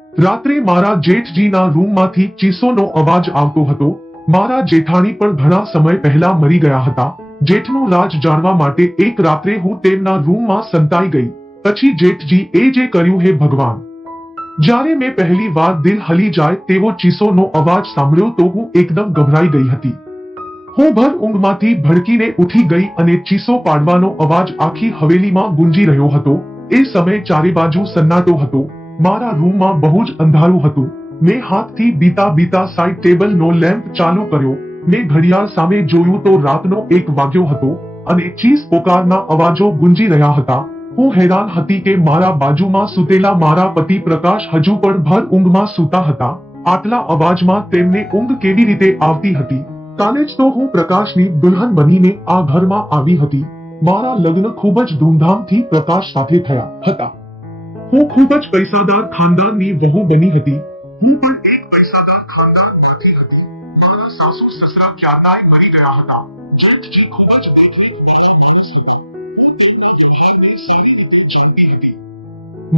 રાત્રે મારા જેઠજીના રૂમમાંથી ચીસોનો અવાજ આવતો હતો. મારા જેઠાણી પણ ઘણા સમય પહેલા મરી ગયા હતા. જેઠનું રાજ જાણવા માટે એક રાત્રે હું તેમના રૂમમાં સંતાઈ ગઈ. પછી જેઠજી એ જે કર્યું હે ભગવાન! જ્યારે મેં પહેલી વાર દિલ હલી જાય તેવો ચીસોનો અવાજ સાંભળ્યો તો હું એકદમ ગભરાઈ ગઈ હતી. હું ભર ઊંઘમાંથી ભડકીને ઉઠી ગઈ અને ચીસો પાડવાનો અવાજ આખી હવેલીમાં ગુંજી રહ્યો હતો. એ સમયે ચારે બાજુ સન્નાટો હતો. મારા રૂમમાં બહુ જ અંધારું હતું. મેં હાથથી બીતા બીતા સાઈડ ટેબલનો લેમ્પ ચાલુ કર્યો. મેં ઘડિયાળ સામે જોયું તો રાતનો 1 વાગ્યો હતો અને ચીસ પોકારના અવાજો ગુંજી રહ્યા હતા. હું હેરાન હતી કે મારા બાજુમાં સૂતેલા મારા પતિ પ્રકાશ હજુ પણ ભર ઊંઘમાં સૂતા હતા. આટલા અવાજમાં તેમને ઊંઘ કેવી રીતે આવતી હતી? કાલે જ તો હું પ્રકાશની દુલ્હન બનીને આ ઘરમાં આવી હતી. મારા લગ્ન ખૂબ જ ધૂમધામથી પ્રકાશ સાથે થયા હતા. હું ખૂબ જ પૈસાદાર ખાનદાનની વહુ બની હતી. હું પણ એક પૈસાદાર ખાનદાનમાંથી હતી. મારા સાસુ સસરા ક્યારનાય મરી ગયા હતા. જેઠજી ખૂબ જ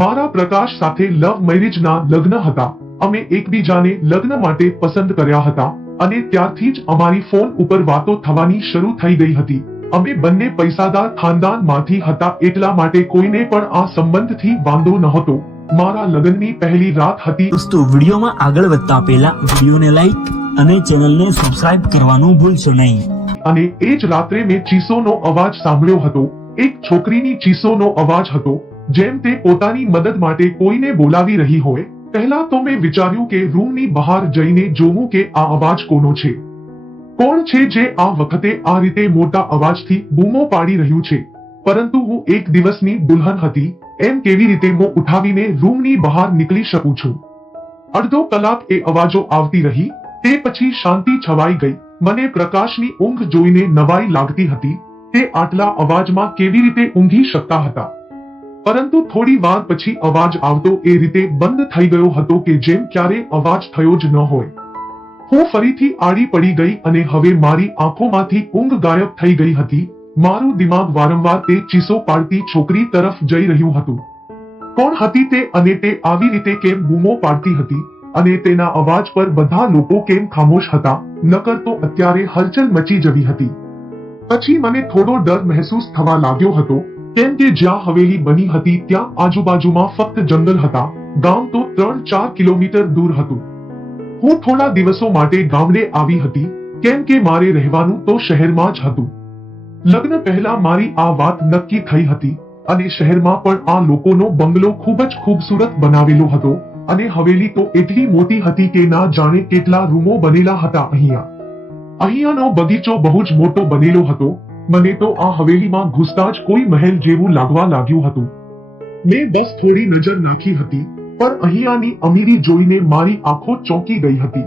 મારા પ્રકાશ સાથે લવ મેરેજના લગ્ન હતા. અમે એકબીજાને લગ્ન માટે પસંદ કર્યા હતા અને ત્યારથી જ અમારી ફોન ઉપર વાતો થવાની શરૂ થઈ ગઈ હતી. અમે બંને પૈસાદાર ખાનદાનમાંથી હતા એટલા માટે કોઈને પણ આ સંબંધથી વાંધો નહોતો. મારા લગ્નની પહેલી રાત હતી. દોસ્તો, વિડીયોમાં આગળ વધતા પહેલા વિડીયોને લાઈક અને ચેનલને સબસ્ક્રાઇબ કરવાનું ભૂલશો નહીં. અને એ જ રાત્રે મેં ચીસોનો અવાજ સાંભળ્યો હતો. એક છોકરીની ચીસોનો અવાજ હતો, જેમ તે પોતાની મદદ માટે કોઈને બોલાવી રહી હોય. પહેલા તો મેં વિચાર્યું કે રૂમની બહાર જઈને જોવું કે આ અવાજ કોનો છે. કોણ છે જે આ વખતે આ રીતે મોટા અવાજથી બૂમો પાડી રહ્યું છે? પરંતુ હું એક દિવસની દુલ્હન હતી, એમ કેવી રીતે મોં ઉઠાવીને રૂમની બહાર નીકળી શકું છું? અડધો કલાક એ અવાજો આવતી રહી. તે પછી શાંતિ છવાઈ ગઈ. મને પ્રકાશની ઊંઘ જોઈને નવાઈ લાગતી હતી. તે આટલા અવાજમાં કેવી રીતે ઊંઘી શકતા હતા? પરંતુ થોડી વાર પછી અવાજ આવતો એ રીતે બંધ થઈ ગયો હતો કે જેમ ક્યારે અવાજ થયો જ ન હોય. હું ફરીથી આડી પડી ગઈ અને હવે મારી આંખોમાંથી ઊંઘ ગાયબ થઈ ગઈ હતી. મારું દિમાગ વારંવાર તે ચીસો પાડતી છોકરી તરફ જઈ રહ્યું હતું. કોણ હતી તે અને તે આવી રીતે કેમ બૂમો પાડતી હતી? અને તેના અવાજ પર બધા લોકો કેમ ખામોશ હતા? નકર તો અત્યારે હલચલ મચી જવી હતી. પછી મને થોડો ડર મહેસૂસ થવા લાગ્યો હતો, કેમ કે જ્યાં હવેલી બની હતી ત્યાં આજુબાજુમાં ફક્ત જંગલ હતા. ગામ તો 3-4 કિલોમીટર દૂર હતું. હું થોડા દિવસો માટે ગામડે આવી હતી, કેમ કે મારે રહેવાનું તો શહેરમાં જ હતું. લગ્ન પહેલા મારી આ વાત નક્કી થઈ હતી અને શહેરમાં પણ આ લોકોનો બંગલો ખૂબ જ ખૂબસૂરત બનાવેલો હતો અને હવેલી તો એટલી મોટી હતી કે ના જાણે કેટલા રૂમો બનેલા હતા. અહીંયાનો બગીચો બહુ જ મોટો બનેલો હતો. મને તો આ હવેલીમાં ઘૂસતા જ કોઈ મહેલ જેવું લાગવા લાગ્યું હતું. મેં બસ થોડી નજર નાખી હતી, પણ અહીંયાની અમીરી જોઈને મારી આંખો ચોંકી ગઈ હતી.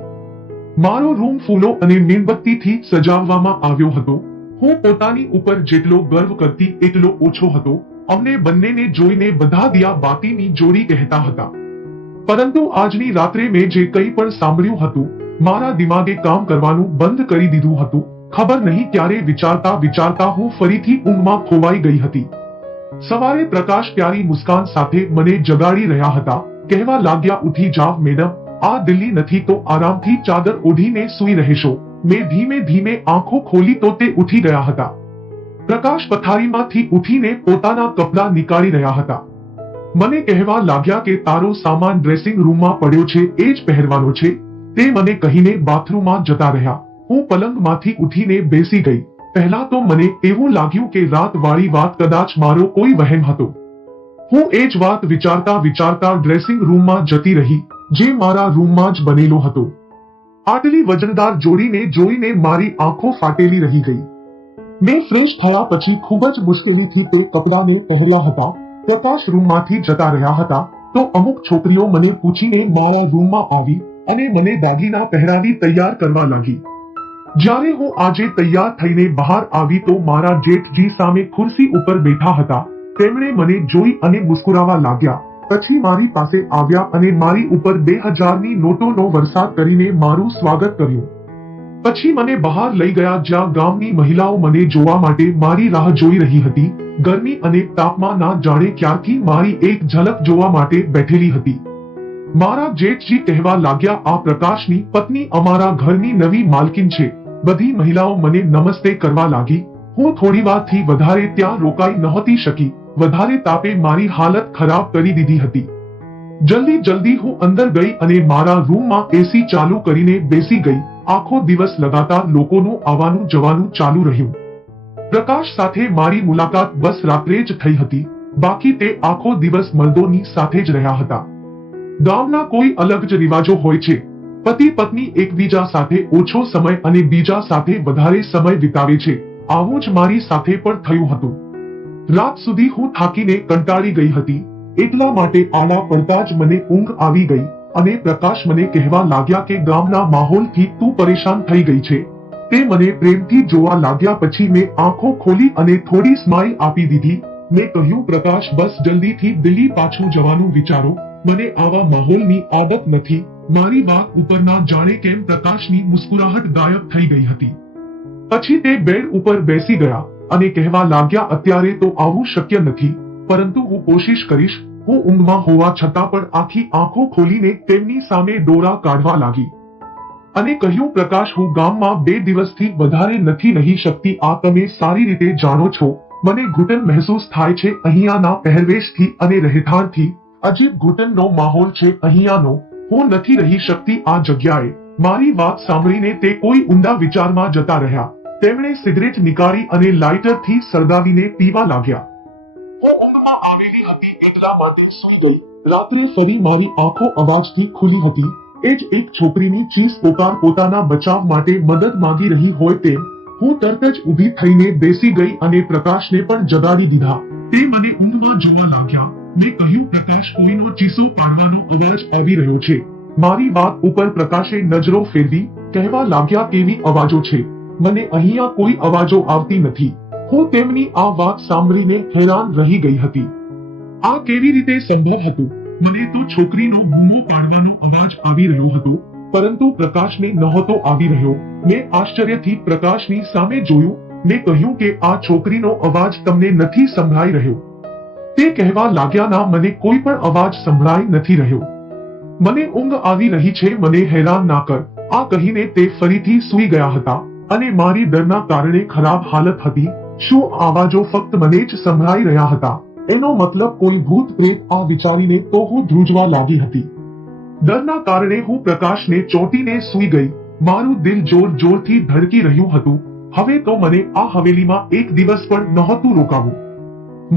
મારો રૂમ ફૂલો અને મીણબત્તીથી સજાવવામાં આવ્યો હતો. હું પોતાની ઉપર જેટલો ગર્વ કરતી એટલો ઓછો હતો. અમને બંનેને જોઈને બધા દિયા બાતીની જોડી કહેતા હતા. પરંતુ આજની રાત્રે મેં જે કંઈ પણ સાંભળ્યું હતું, મારા દિમાગે કામ કરવાનું બંધ કરી દીધું હતું. ખબર નહીં ક્યારે વિચારતા વિચારતા હું ફરીથી ઊંઘમાં ખોવાઈ ગઈ હતી. સવારે પ્રકાશ પ્યારી મુસ્કાન સાથે મને જગાડી રહ્યા હતા. કહેવા લાગ્યા, ઉઠી જાવ મેડમ, આ દિલ્હી નથી તો આરામથી ચાદર ઓઢીને સૂઈ રહેશો. મેં ધીમે ધીમે આંખો ખોલી તો તે ઉઠી ગયા હતા. પ્રકાશ પથારીમાંથી ઉઠીને પોતાના કપડાં નીકાળી રહ્યા હતા. મને કહેવા લાગ્યા કે તારો સામાન ડ્રેસિંગ રૂમમાં પડ્યો છે, એ જ પહેરવાનો છે. તે મને કહીને બાથરૂમમાં જતા રહ્યા. હું પલંગમાંથી ઉઠીને બેસી ગઈ. પહેલા તો મને એવું લાગ્યું કે રાતવાળી વાત કદાચ મારો કોઈ વહેમ હતો. હું એ જ વાત વિચારતા વિચારતા ડ્રેસિંગ રૂમમાં જતી રહી, જે મારા રૂમમાં જ બનેલો હતો. આટલી વજનદાર જોડીને જોઈને મારી આંખો ફાટેલી રહી ગઈ. મેં ફ્રેશ થયા પછી ખૂબ જ મુશ્કેલીથી તે કપડાને પહેર્યા હતા. પ્રકાશ રૂમમાંથી જતા રહ્યા હતા તો અમુક છોકરીઓ મને પૂછીને મારા રૂમમાં આવી અને મને દાગીના પહેરાવી તૈયાર કરવા લાગી. જ્યારે હું આજે તૈયાર થઈને બહાર આવી તો મારા જેઠજી સામે ખુરશી ઉપર બેઠા હતા. તેમણે મને જોઈ અને મુસ્કુરાવા લાગ્યા. પછી મારી પાસે આવ્યા અને મારી ઉપર 2000ની નોટોનો વરસાદ કરીને મારું સ્વાગત કર્યું. પછી મને બહાર લઈ ગયા જ્યાં ગામની મહિલાઓ મને જોવા માટે મારી રાહ જોઈ રહી હતી. ગરમી અને તાપમાનના જાણે ક્યારથી મારી એક ઝલક જોવા માટે બેઠેલી હતી. મારા જેઠજી કહેવા લાગ્યા, આ પ્રકાશની પત્ની અમારા ઘરની નવી માલકીન છે. બધી મહિલાઓ મને નમસ્તે કરવા લાગી. હું થોડી વારથી વધારે ત્યાં રોકાઈ નહોતી શકી. વધારે તાપે મારી હાલત ખરાબ કરી દીધી હતી. જલ્દી હું અંદર ગઈ અને મારા રૂમમાં એસી ચાલુ કરીને બેસી ગઈ. આખો દિવસ લગાતાર લોકોનું આવવાનું જવાનું ચાલુ રહ્યું. પ્રકાશ સાથે મારી મુલાકાત બસ રાત્રે જ થઈ હતી. બાકી તે આખો દિવસ મર્દોની સાથે જ રહ્યા હતા. ગામના કોઈ અલગ જ રિવાજો હોય છે. પતિ પત્ની એકબીજા સાથે ઓછો સમય અને બીજા સાથે વધારે સમય વિતાવે છે. આવું જ મારી સાથે પણ થયું હતું. રાત સુધી હું થાકીને કંટાળી ગઈ હતી. એટલા માટે આડા પડતા જ મને ઊંઘ આવી ગઈ અને પ્રકાશ મને કહેવા લાગ્યા કે ગામના માહોલથી તું પરેશાન થઈ ગઈ છે. તે મને પ્રેમથી જોવા લાગ્યા. પછી મેં આંખો ખોલી અને થોડી સ્માઇલ આપી દીધી. મેં કહ્યું, પ્રકાશ, બસ જલ્દીથી દિલ્હી પાછું જવાનું વિચારો. મને આવા માહોલની આદત નથી. મારી વાત ઉપરના જાણે કેમ પ્રકાશની મુસ્કુરાહટ ગાયબ થઈ ગઈ હતી. પછી તે બેડ ઉપર બેસી ગયા અને કહેવા લાગ્યા, અત્યારે તો આવું શક્ય નથી, પરંતુ હું કોશિશ કરીશ. હું ઊંઘમાં હોવા છતાં પણ આખી આંખો ખોલીને તેમની સામે ડોળા કાઢવા લાગી અને કહ્યું, પ્રકાશ, હું ગામમાં 2 દિવસથી વધારે નથી રહી શકતી. આ તમે સારી રીતે જાણો છો. મને ઘૂંટણ મહેસૂસ થાય છે અહીંયાના પહેરવેશથી અને રહેઠાણથી. અજીબ ઘૂંટણનો માહોલ છે અહીંયાનો. હું નથી રહી શકતી આ જગ્યાએ. મારી વાત સાંભળીને તે કોઈ ઊંડા વિચારમાં જતા રહ્યા. તેમણે સિગરેટ નીકાળી અને લાઇટરથી સળગાવીને પીવા લાગ્યા. હું ઊંઘમાં આવેલી હતી એટલા માટે સૂઈ ગઈ. રાત્રે ફરી મારી આંખો અવાજથી ખુલી હતી. એ જ એક છોકરીની ચીસ પોકાર પોતાના બચાવ માટે મદદ માંગી રહી હોય તેમ. હું તરત જ ઊભી થઈને બેસી ગઈ અને પ્રકાશને પણ જગાડી દીધા. તે મને ઊંઘમાં જોવા લાગ્યા. મેં કહ્યું, પ્રકાશ, કોઈનો ચીસો પાડવાનો અવાજ આવી રહ્યો છે. મારી વાત ઉપર પ્રકાશે નજરો ફેરવી. કહેવા લાગ્યા, કેવી અવાજો છે? મને અહીંયા કોઈ અવાજો આવતી નથી. હું તેમની આ વાત સાંભળીને હેરાન રહી ગઈ હતી. આ કેવી રીતે સંભવ હતું? મને તો છોકરીનો બૂમો પાડવાનો અવાજ આવી રહ્યો હતો, પરંતુ પ્રકાશને નહોતો આવી રહ્યો. મેં આશ્ચર્યથી પ્રકાશની સામે જોયું. મેં કહ્યું કે આ છોકરીનો અવાજ તમને નથી સંભળાઈ રહ્યો? તે કહેવા લાગ્યા, ના, મને કોઈ પણ અવાજ સંભળાઈ નથી રહ્યો. મને ઊંઘ આવી રહી છે, મને હેરાન ના કર. આ કહીને તે ફરીથી સૂઈ ગયા હતા અને મારી ડરના કારણે ખરાબ હાલત હતી. શું અવાજો ફક્ત મને જ સંભળાઈ રહ્યા હતા? એનો મતલબ કોઈ ભૂત પ્રેત? આ વિચારીને તો હું ધ્રુજવા લાગી હતી. ડરના કારણે હું પ્રકાશને ચોંટીને સૂઈ ગઈ. મારું દિલ જોરથી ધડકી રહ્યું હતું. હવે તો મને આ હવેલીમાં એક દિવસ પણ નહોતું રોકાવું.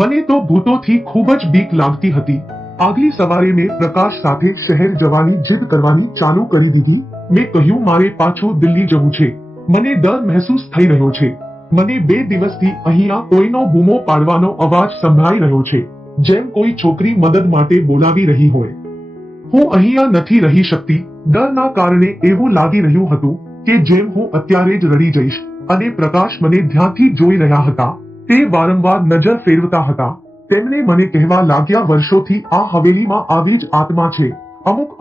મને તો ભૂતોથી ખૂબ જ બીક લાગતી હતી. આગલી સવારે મેં પ્રકાશ સાથે શહેર જવાની જીદ કરવાની ચાલુ કરી દીધી. મેં કહ્યું, મારે પાછું દિલ્હી જવું છે. મને ડર મહેસૂસ થઈ રહ્યો છે. મને 2 દિવસથી અહીંયા કોઈનો બૂમો પાડવાનો અવાજ સંભળાઈ રહ્યો છે, જેમ કોઈ છોકરી મદદ માટે બોલાવી રહી હોય. હું અહીંયા નથી રહી શકતી. ડરના કારણે એવું લાગી રહ્યું હતું કે જેમ હું અત્યારે જ રડી જઈશ. અને પ્રકાશ મને ધ્યાનથી જોઈ રહ્યા હતા. તે વારંવાર નજર ફેરવતા હતા. તેમણે મને કહેવા લાગ્યા, વર્ષોથી આ હવેલીમાં આવી જ આત્મા છે.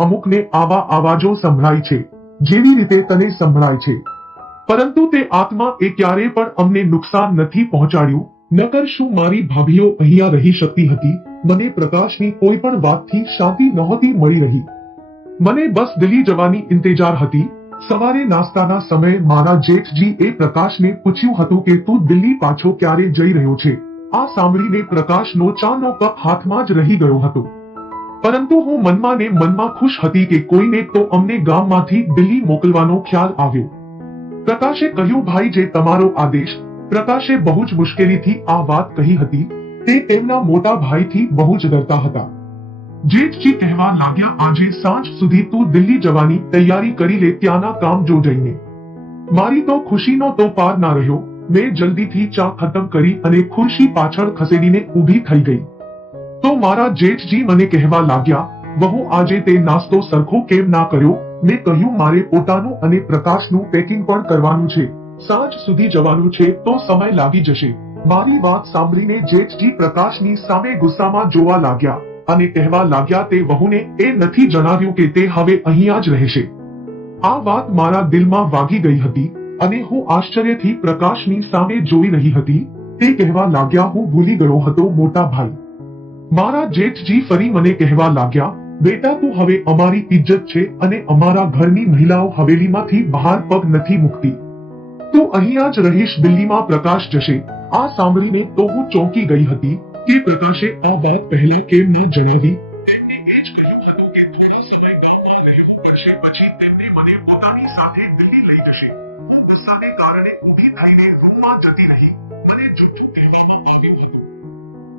અમુકને આવા અવાજો સંભળાય છે, જેવી રીતે તને સંભળાય છે. પરંતુ તે આત્મા એ ક્યારે પણ અમને નુકસાન નથી પહોંચાડ્યું. નકર શું મારી ભાભીઓ અહીંયા રહી શકતી હતી? મને પ્રકાશની કોઈ પણ વાતથી શાંતિ નહોતી મળી રહી. મને બસ દિલ્હી જવાની ઇંતજાર હતી. સવારે નાસ્તાના સમયે મારા જેઠજી એ પ્રકાશને પૂછ્યું હતું કે તું દિલ્હી પાછો ક્યારે જઈ રહ્યો છે? આ સાંભળીને પ્રકાશનો ચાનો કપ હાથમાં જ રહી ગયો હતો. પરંતુ હું મનમાં ને મનમાં ખુશ હતી કે કોઈને તો અમને ગામમાંથી દિલ્હી મોકલવાનો ખ્યાલ આવ્યો. પ્રકાશે કહ્યું, ભાઈ, જે તમારો આદેશ. પ્રકાશે બહુ જ મુશ્કેલીથી આ વાત કહી હતી. તે તેમના મોટા ભાઈથી બહુ જ ડરતા હતા. જેઠજી કહેવા લાગ્યા, આજે સાંજ સુધી તું દિલ્હી જવાની તૈયારી કરી લે. ત્યાંના કામ જો જઈને. મારી તો ખુશીનો તો પાર ના રહ્યો. મેં જલ્દીથી ચા ખતમ કરી અને ખુરશી પાછળ ખસેડીને ઊભી થઈ ગઈ. તો મારા જેઠજી મને કહેવા લાગ્યા, વહુ, આજે તે નાસ્તો સરખો કેમ ના કર્યો? મેં કહ્યું, મારે પોતાનું અને પ્રકાશનું પેકિંગ પણ કરવાનું છે. સાંજ સુધી જવાનું છે તો સમય લાગી જશે. મારી વાત સાંભળીને જેઠજી પ્રકાશની સામે ગુસ્સામાં જોવા લાગ્યા અને કહેવા લાગ્યા, તે વહુને એ નથી જણાવ્યું કે તે હવે અહીંયા જ રહેશે. આ વાત મારા દિલમાં વાગી ગઈ હતી અને હું આશ્ચર્યથી પ્રકાશની સામે જોઈ રહી હતી. તે કહેવા લાગ્યા, હું ભૂલી ગયો હતો મોટા ભાઈ. મારા જેઠજી ફરી મને કહેવા લાગ્યા, બેટા તું હવે અમારી ઇજ્જત છે અને અમારા ઘરની મહિલાઓ હવેલીમાંથી બહાર પગ નથી મૂકતી. તું અહીંયા જ રહીશ, દિલ્હીમાં પ્રકાશ જશે. આ સાંભળીને તો હું ચોંકી ગઈ હતી કે પ્રકાશે આ વાત પહેલા કેમ ન જણાવી. તેમને એ જ કહ્યું હતું કે થોડો સમય ગામમાં રહેવું પડશે, પછી તેમને મને પોતાની સાથે દિલ્હી લઈ જશે. હું ગુસ્સાને કારણે ઊભી થઈને રૂમમાં જતી રહી. મને જૂઠું કહેવામાં આવ્યું હતું.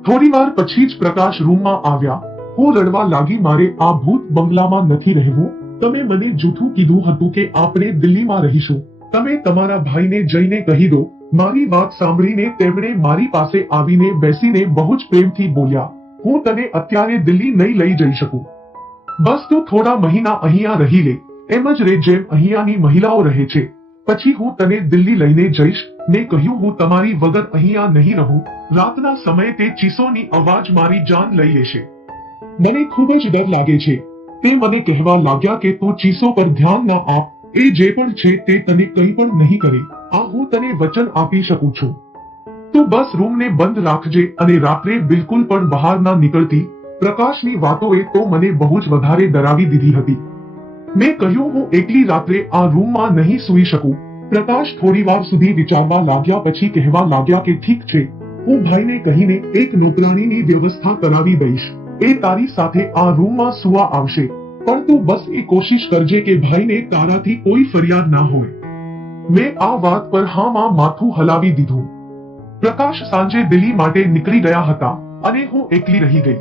થોડી વાર પછી જ પ્રકાશ રૂમમાં આવ્યા. હું રડવા લાગી, મારે આ ભૂત બંગલામાં નથી રહેવું. તમે મને જૂઠું કીધું હતું કે આપણે દિલ્હીમાં રહીશું. તમે તમારા ભાઈને જઈને કહી દો. મારી વાત સાંભળીને તેમણે મારી પાસે આવીને બેસીને બહુ જ પ્રેમથી બોલ્યા, હું તને અત્યારે દિલ્હી નહીં લઈ જઈ શકું. બસ તું થોડા મહિના અહીંયા રહી લે, એમ જ રે જેમ અહીંયાની મહિલાઓ રહે છે. પછી હું તને દિલ્હી લઈને જઈશ. મેં કહ્યું, હું તમારી વગર અહીંયા નહીં રહું. રાતના સમયે તે ચીસોની અવાજ મારી જાન લઈ લેશે. મને ખૂબ જ ડર લાગે છે. તે મને કહેવા લાગ્યા કે તું ચીસો પર ધ્યાન ના આપ, એ જે પણ છે તે તને કંઈ પણ નહીં કરે. આ હું તને વચન આપી શકું છું. તું બસ રૂમને બંધ રાખજે અને રાત્રે બિલકુલ પણ બહાર ના નીકળતી. પ્રકાશની વાતોએ તો મને બહુ જ વધારે ડરાવી દીધી હતી. મેં કહ્યું, હું એકલી રાત્રે આ રૂમમાં નહીં સૂઈ શકું. પ્રકાશ થોડી વાર સુધી વિચારવા લાગ્યા, પછી કહેવા લાગ્યા કે ઠીક છે, હું ભાઈને કહીને એક નોકરાણીની વ્યવસ્થા કરાવી દઈશ. એ તારી સાથે આ રૂમમાં સુવા આવશે. પણ તું બસ એ કોશિશ કરજે કે ભાઈને તારાથી કોઈ ફરિયાદ ના હોય. મેં આ વાત પર હામાં માથું હલાવી દીધું. પ્રકાશ સાંજે દિલ્હી માટે નીકળી ગયા હતા અને હું એકલી રહી ગઈ.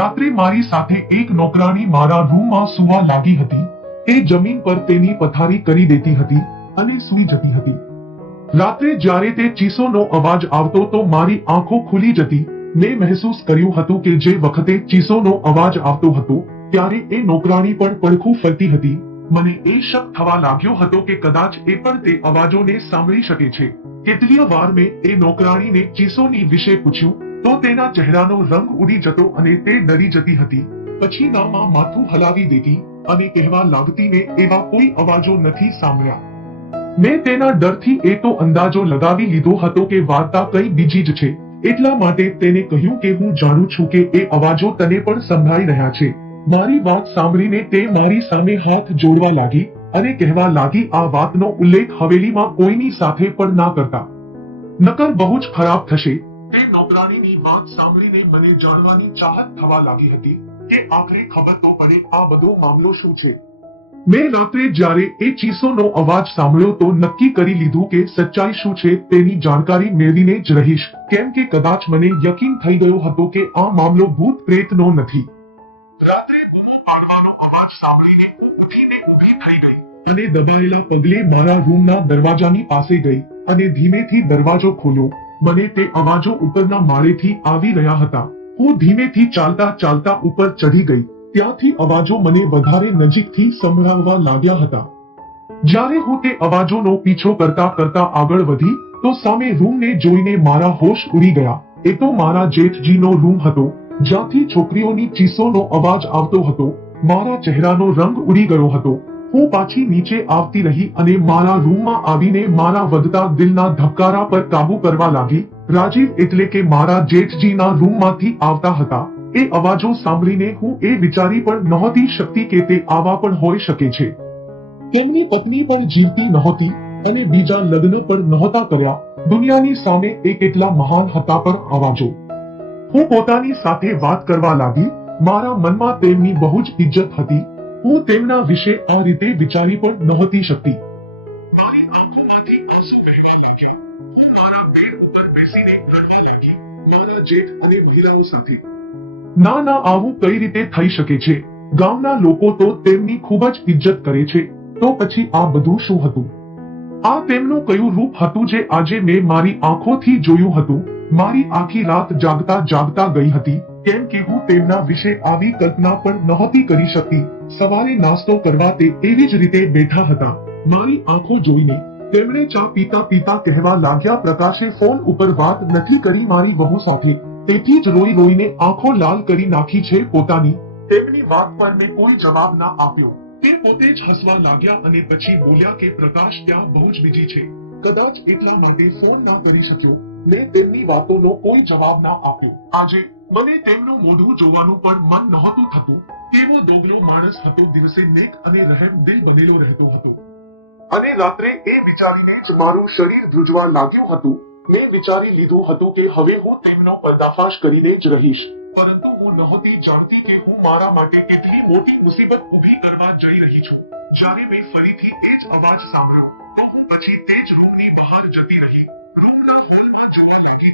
રાત્રે મારી સાથે એક નોકરાણી મારા રૂમમાં સુવા લાગી હતી. એ જમીન પર તેની પથારી કરી દેતી હતી અને સૂઈ જતી હતી. રાત્રે જ્યારે તે ચીસોનો અવાજ આવતો તો મારી આંખો ખુલી જતી. મેં મહેસૂસ કર્યું હતું કે જે વખતે ચીસોનો અવાજ આવતો હતો ત્યારે એ નોકરાણી પણ પડખું ફરતી હતી. મને એ શક થવા લાગ્યો હતો કે કદાચ એ પણ તે અવાજોને સાંભળી શકે છે. કેટલીય વાર મેં એ નોકરાણીને ચીસોની વિશે પૂછ્યું તો તેના ચહેરાનો રંગ ઉડી જતો અને તે ડરી જતી હતી. પછી નામાં માથું હલાવી દેતી અને કહેવા લાગતી, મેં એવા કોઈ અવાજો નથી સાંભળ્યા. મેં તેના ડરથી એ તો અંદાજો લગાવી લીધો હતો કે વાર્તા કઈ બીજી જ છે. એટલા માટે તેને કહ્યું કે હું જાણું છું કે એ અવાજો તને પણ સંભળાઈ રહ્યા છે. મારી વાત સાંભળીને તે મારી સામે હાથ જોડવા લાગી અને કહેવા લાગી, આ વાતનો ઉલ્લેખ હવેલીમાં કોઈની સાથે પણ ના કરતા, નકર બહુ જ ખરાબ થશે. તે નોકરાણીની વાત સાંભળીને મને જાણવાની ચાહત થવા લાગી હતી કે આખરે ખબર તો પડે આ બધો મામલો શું છે. મેં રાત્રે જ્યારે એ ચીસોનો અવાજ સાંભળ્યો તો નક્કી કરી લીધું કે સચ્ચાઈ શું છે તેની જાણકારી મેળવીને જ રહીશ, કેમ કે કદાચ મને યકીન થઈ ગયો હતો કે આ મામલો ભૂત પ્રેતનો નથી. રાત્રે બૂમો પાડવાનો અવાજ સાંભળીને હું ઉઠીને ઊભી થઈ ગઈ અને દબાયેલા પગલે મારા રૂમના દરવાજાની પાસે ગઈ અને ધીમેથી દરવાજો ખોલ્યો. મને તે અવાજો ઉપરના માળેથી આવી રહ્યા હતા. હું ધીમેથી ચાલતા ચાલતા ઉપર ચઢી ગઈ. ત્યાંથી અવાજો મને વધારે નજીકથી સંભળાવવા લાગ્યા હતા. જ્યારે હું તે અવાજોનો પીછો કરતા કરતા આગળ વધી તો સામે રૂમને જોઈને મારા હોશ ઉડી ગયા. એ તો મારા જેઠજીનો રૂમ હતો, જ્યાંથી છોકરીઓની ચીસોનો અવાજ આવતો હતો. મારા ચહેરાનો રંગ ઉડી ગયો હતો. હું પાછી નીચે આવતી રહી અને મારા રૂમમાં આવીને મારા વધતા દિલના ધબકારા પર કાબુ કરવા લાગી. રાજીવ એટલે કે મારા જેઠજીના રૂમમાંથી આવતા હતા. એ અવાજો સાંભળીને હું એ વિચારી પણ નહોતી શકતી કે તે આવા પણ હોઈ શકે છે. તેમની પત્ની પણ જીવતી નહોતી અને બીજા લગ્ન પણ નહોતા કર્યા. દુનિયાની સામે એ કેટલા મહાન હતા. પણ અવાજો. હું પોતાની સાથે વાત કરવા લાગી. મારા મનમાં તેમની બહુ જ ઇજ્જત હતી. હું તેમના વિશે આ રીતે વિચારી પણ નહોતી શકતી. મારી આંખોમાંથી આંસુ વહેવા લાગ્યા. હું મારા બેડ ઉપર બેસીને રડવા લાગી, મારા જેઠ અને મહિલાઓ સાથે. ના ના, આવું કઈ રીતે થઈ શકે છે? ગામના લોકો તો તેમની ખૂબ જ ઇજ્જત કરે છે, તો પછી આ બધું શું હતું? આ તેમનું કયું રૂપ હતું જે આજે મેં મારી આંખોથી જોયું હતું? મારી આખી રાત જાગતા જાગતા ગઈ હતી, કેમ કે હું તેમના વિશે આવી કલ્પના પણ નહોતી કરી શકતી. સવારે નાસ્તો કરવા તે એવી જ રીતે બેઠા હતા. મારી આંખો જોઈને તેમણે ચા પીતા પીતા કહેવા લાગ્યા, પ્રકાશે ફોન ઉપર વાત નથી કરી મારી વહુ સાથે, તેથી જ રોઈ રોઈને આંખો લાલ કરી નાખી છે પોતાની. તેમની વાત પર મેં કોઈ જવાબ ના આપ્યો. તે પોતે જ હસવા લાગ્યા અને પછી બોલ્યા કે પ્રકાશ ત્યાં બહુ જ બીજી છે, કદાચ એટલા માટે ફોન ના કરી શક્યો. મેં તેમની વાતોનો કોઈ જવાબ ના આપ્યો. આજે મને તેમનું મોઢું જોવાનું પણ મન નહોતું થતું. તેવો દોગલો માણસ હતો, દિવસે નેક અને રહેમ દિલ બનેલો રહેતો હતો. અને રાત્રે એ વિચારીને જ મારું શરીર ધ્રુજવા લાગ્યું હતું. મેં વિચારી લીધું હતું કે હવે હું તેમનો પર્દાફાશ કરીને જ રહીશ. પરંતુ હું નહોતી જાણતી કે હું મારા માટે કેટલી મોટી મુસીબત ઊભી કરવા જઈ રહી છું. જ્યારે મેં ફરીથી એ જ અવાજ સાંભળ્યો તો હું પછી તે જ રૂમની બહાર જતી રહી. રૂમના હોલમાં જવા લાગી.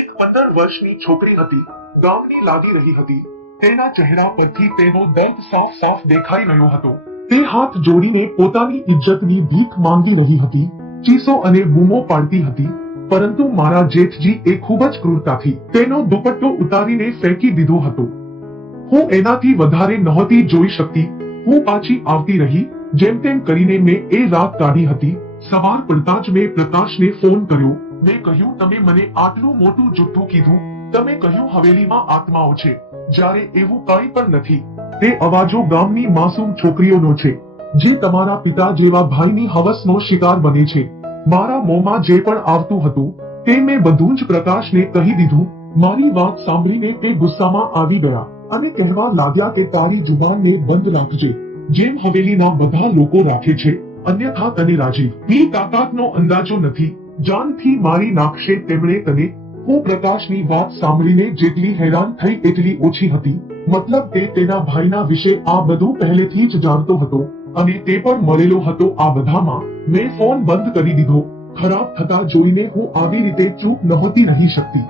એક 15 વર્ષની છોકરી હતી. ગામની લાગી રહી હતી. તેના ચહેરા પરથી તેનો દર્દ સાફ સાફ દેખાઈ રહ્યો હતો. તે હાથ જોડીને પોતાની ઇજ્જતની ભીખ માંગી રહી હતી. ચીસો અને બૂમો પાડતી હતી. પરંતુ મારા જેઠજી એ ખૂબ જ ક્રૂરતાથી તેનો દુપટ્ટો ઉતારીને ફેંકી દીધો હતો. હું એનાથી વધારે નહોતી જોઈ શકતી. હું પાછી આવતી રહી. જેમ તેમ કરીને મેં એ રાત કાઢી હતી. સવાર પડતા જ મેં પ્રકાશને ફોન કર્યો. મેં કહ્યું, તમે મને આટલું મોટું જુઠ્ઠું કીધું. તમે કહ્યું હવેલીમાં આત્માઓ છે, જ્યારે એવું કંઈ પણ નથી. તે અવાજો ગામની માસૂમ છોકરીઓનો છે, જે તમારા પિતા જેવા ભાઈની હવસનો શિકાર બને છે. મારા મોંમાં જે પણ આવતું હતું તે મેં બધું જ પ્રકાશને કહી દીધું. મારી વાત સાંભળીને તે ગુસ્સામાં આવી ગયા અને કહેવા લાગ્યા કે તારી જુબાનને બંધ રાખજે, જેમ હવેલીના બધા લોકો રાખે છે. અન્યથા તને રાજીવની તાકાતનો અંદાજો નથી. જાનથી મારી નાખશે તેમણે તને. હું પ્રકાશની વાત સાંભળીને જેટલી હેરાન થઈ એટલી ઓછી હતી. મતલબ તે તેના ભાઈના વિશે આ બધું પહેલેથી જ જાણતો હતો અને તે પણ મળેલો હતો આ બધામાં. મેં ફોન બંધ કરી દીધો. ખરાબ થતા જોઈને હું આવી રીતે ચૂપ નહોતી રહી શકતી.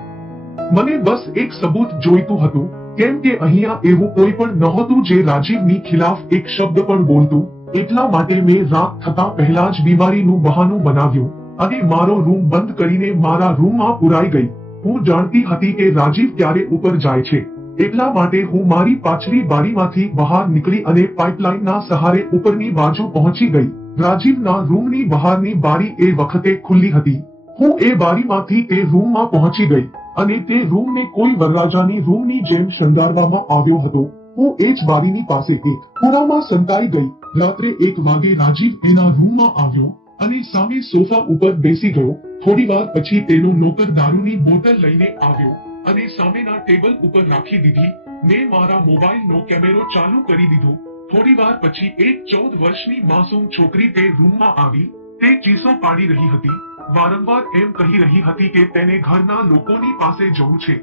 મને બસ એક સબૂત જોઈતું હતું, કેમ કે અહીંયા એવું કોઈ પણ નહોતું જે રાજીવની ખિલાફ એક શબ્દ પણ બોલતું. એટલા માટે મેં રાત થતા પહેલા જ બીમારીનું બહાનું બનાવ્યું અને મારો રૂમ બંધ કરીને મારા રૂમમાં પુરાઈ ગઈ. હું જાણતી હતી કે રાજીવ ક્યારે ઉપર જાય છે. એટલા માટે હું મારી પાછલી બારીમાંથી બહાર નીકળી અને પાઇપલાઇનના સહારે ઉપરની બાજુ પહોંચી ગઈ. રાજીવના રૂમની બહારની બારી એ વખતે ખુલ્લી હતી. હું એ બારીમાંથી તે રૂમમાં પહોંચી ગઈ અને તે રૂમને કોઈ વરરાજાની રૂમની જેમ શણગારવામાં આવ્યો હતો. હું એ જ બારીની પાસે એક ખૂણામાં સંતાઈ ગઈ. રાત્રે 1 વાગે રાજીવ એના રૂમમાં આવ્યો અને સામે સોફા ઉપર બેસી ગયો. થોડી વાર પછી તેનો નોકર દારૂની બોટલ લઈને આવ્યો અને સામેના ટેબલ ઉપર રાખી દીધી. મેં મારા મોબાઈલનો કેમેરો ચાલુ કરી દીધો. થોડી વાર પછી એક 14 વર્ષની માસૂમ છોકરી તે રૂમમાં આવી. તે ચીસો પાડી રહી હતી. વારંવાર એમ કહી રહી હતી કે તેને ઘરના લોકોની પાસે જવું છે.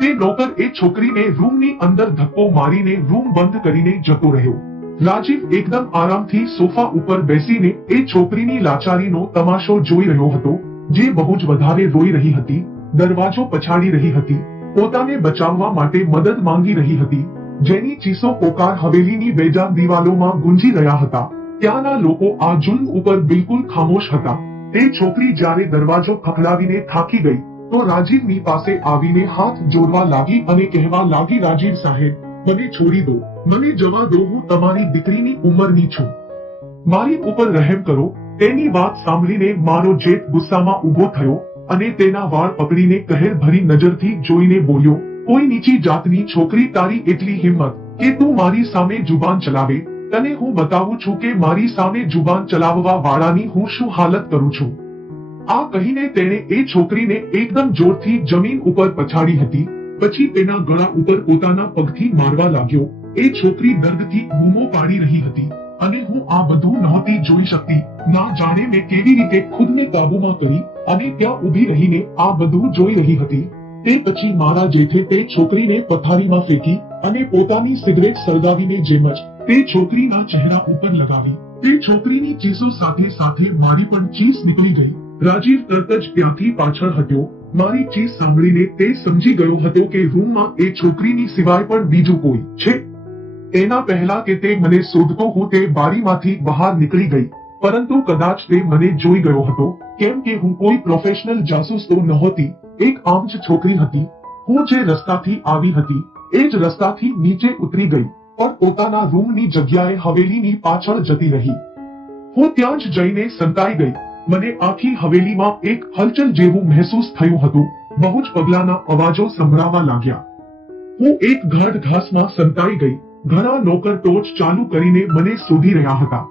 તે નોકર એ છોકરીને રૂમની અંદર ધક્કો મારીને રૂમ બંધ કરીને જતો રહ્યો. રાજીવ એકદમ આરામથી સોફા ઉપર બેસીને એ છોકરીની લાચારીનો તમાશો જોઈ રહ્યો હતો, જે બહુ જ વધારે રોઈ રહી હતી. દરવાજો પછાડી રહી હતી. પોતાને બચાવવા માટે મદદ માંગી રહી હતી. જેની ચીસો પોકાર હવેલીની બેજાન દિવાલોમાં ગુંજી રહ્યા હતા. ત્યાંના લોકો આ જુલ્મ ઉપર બિલકુલ ખામોશ હતા. તે છોકરી જ્યારે દરવાજો ખખડાવીને થાકી ગઈ તો રાજીવની પાસે આવીને હાથ જોડવા લાગી અને કહેવા લાગી, રાજીવ સાહેબ, મને છોડી દો, મને જવા દો. હું તમારી દીકરીની ઉંમરની છું. મારી ઉપર રહેમ કરો. તેની વાત સાંભળીને મારો જેઠ ગુસ્સામાં ઊભો થયો અને તેના વાળ પકડીને કહેર ભરી નજરથી જોઈને બોલ્યો, કોઈ નીચી જાતની છોકરી, તારી એટલી હિંમત કે તું મારી સામે જુબાન ચલાવે. તને હું બતાવું છું કે મારી સામે જુબાન ચલાવવા વાળાની હું શું હાલત કરું છું. આ કહીને તેણે એ છોકરીને એકદમ જોરથી જમીન ઉપર પછાડી હતી. પછી તેના ગળા ઉપર પોતાના પગથી મારવા લાગ્યો. એ છોકરી દર્દથી બૂમો પાડી રહી હતી અને હું આ બધું નહોતી જોઈ શકતી. ના જાણે મેં કેવી રીતે ખુદને કાબૂમાં કરી અને ત્યાં ઊભી રહીને આ બધું જોઈ રહી હતી. તે પછી મારા જેઠે તે છોકરીને પથારીમાં ફેંકી અને પોતાની સિગરેટ સળગાવીને જેમ જ તે છોકરીના ચહેરા ઉપર લગાવી. તે છોકરીની ચીસો સાથે સાથે મારી પણ ચીસ નીકળી ગઈ. રાજીવ તરત જ ત્યાંથી પાછળ હટ્યો. મારી ચીસ સાંભળીને તે સમજી ગયો હતો કે રૂમમાં એ છોકરીની સિવાય પણ બીજું કોઈ છે. એના પહેલા કે તે મને શોધતો હું તે બારીમાંથી બહાર નીકળી ગઈ. પરંતુ કદાચ તે મને જોઈ ગયો હતો, કેમ કે હું કોઈ પ્રોફેશનલ જાસૂસ તો નહોતી. એક આમ જ છોકરી હતી. હું જે રસ્તાથી આવી હતી એ જ રસ્તાથી નીચે ઉતરી ગઈ, પણ પોતાના રૂમની જગ્યાએ હવેલીની પાછળ જતી રહી. હું ત્યાં જ જઈને સંતાઈ ગઈ. મને આખી હવેલીમાં એક હલચલ જેવું મહેસૂસ થયું હતું. બહુ જ પગલાના અવાજો સંભળાવા લાગ્યા. હું એક ગાઢ ઘાસમાં સંતાઈ ગઈ. ઘણા નોકર ટોર્ચ ચાલુ કરીને મને શોધી રહ્યા હતા.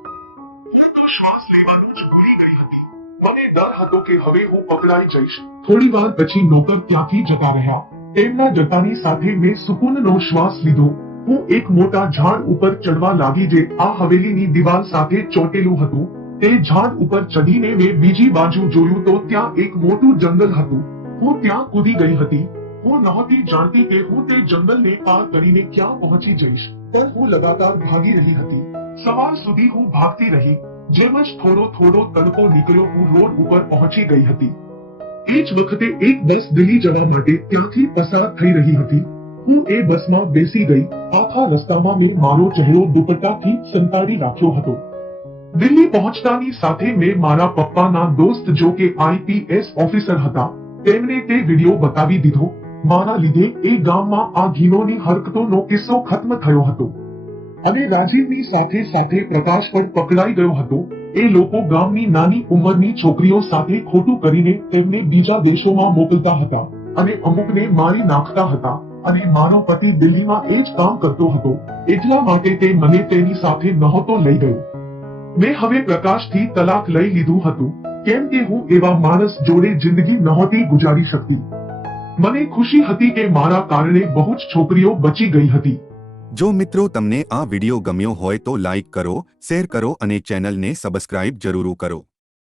હું તો શ્વાસ લેવાનું જ ભૂલી ગઈ હતી. મને ડર હતો કે હવે હું પકડાઈ જઈશ. થોડી વાર પછી નોકર ત્યાંથી જતા રહ્યા. તેમના જતાની સાથે મેં સુકૂનનો શ્વાસ લીધો. હું એક મોટા ઝાડ ઉપર ચડવા લાગી જે આ હવેલીની દિવાલ સાથે ચોટેલું હતું. તે ઝાડ ઉપર ચઢીને મેં બીજી બાજુ જોયું તો ત્યાં એક મોટું જંગલ હતું. હું ત્યાં કૂદી ગઈ હતી. હું નહોતી જાણતી કે હું તે જંગલને પાર કરીને ક્યાં પહોંચી જઈશ, પણ હું લગાતાર ભાગી રહી હતી. સવાર સુધી હું ભાગતી રહી. જેમ જ થોડો થોડો તડકો નીકળ્યો હું રોડ ઉપર પહોંચી ગઈ હતી. એ જ વખતે એક બસ દિલ્હી જવા માટે ત્યાંથી પસાર થઈ રહી હતી. હું એ બસમાં બેસી ગઈ. આખા રસ્તામાં મેં મારો ચહેરો દુપટ્ટાથી સંતાડી રાખ્યો હતો. દિલ્હી પહોંચતાની સાથે મેં મારા પપ્પાના દોસ્ત જો કે આઈપીએસ ઓફિસર હતા તેમને તે વિડીયો બતાવી દીધો. મારા લીધે એ ગામમાં આ ઘીનોની હરકતોનો કિસ્સો ખત્મ થયો હતો અને રાજીવની સાથે સાથે પ્રકાશ પણ પકડાઈ ગયો હતો. એ લોકો ગામની નાની ઉંમરની છોકરીઓ સાથે ખોટું કરીને તેમને બીજા દેશોમાં મોકલતા હતા અને અમુકને મારી નાખતા હતા અને મારો પતિ દિલ્હીમાં એ જ કામ કરતો હતો. એટલા માટે તે મને તેની સાથે નહોતો લઈ ગયો. મેં હવે પ્રકાશથી તલાક લઈ લીધું હતું કેમ કે હું એવા માણસ જોડે જિંદગી નહોતી ગુજારી શકતી. મને ખુશી હતી કે મારા કારણે બહુ જ છોકરીઓ બચી ગઈ હતી. જો મિત્રો તમને આ વિડિયો ગમ્યો હોય તો લાઈક કરો, શેર કરો અને ચેનલને સબસ્ક્રાઇબ જરૂર કરો.